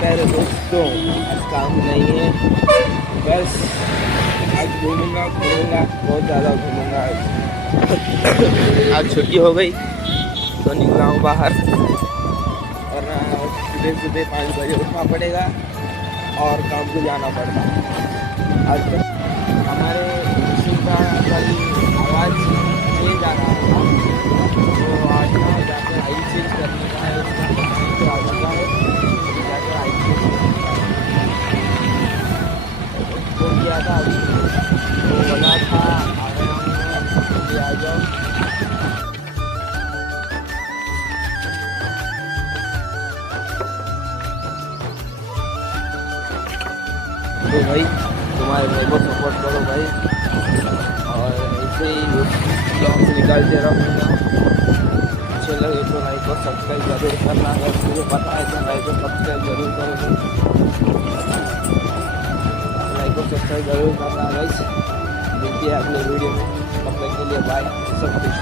प्यारे दोस्तों, आज काम नहीं है, बस आज घूमूंगा बहुत ज़्यादा घूमूंगा आज छुट्टी हो गई तो निकला हूँ बाहर। और सुबह 5 बजे उठना पड़ेगा और काम को जाना पड़ता। आज तक हमारे का कल आवाज़ चेंज आ रहा था, तो आज ना जाकर आई चेंज करने का है, उसका आ चुका है, जाकर आई चेंज तो किया था। अभी तो बोला था आ जाओ। तो भाई तुम्हारे मेरे को सपोर्ट करो भाई, और ऐसे ही ब्लॉग्स निकालते रहूँगा। अच्छे लगे तो लाइक और सब्सक्राइब जरूर करना, अगर मुझे पता है तो लाइक और सब्सक्राइब जरूर करोगे, लाइक और सब्सक्राइब जरूर करना गाइस। मिलती है अगले वीडियो में, तब तक के लिए बाय, सब कुछ।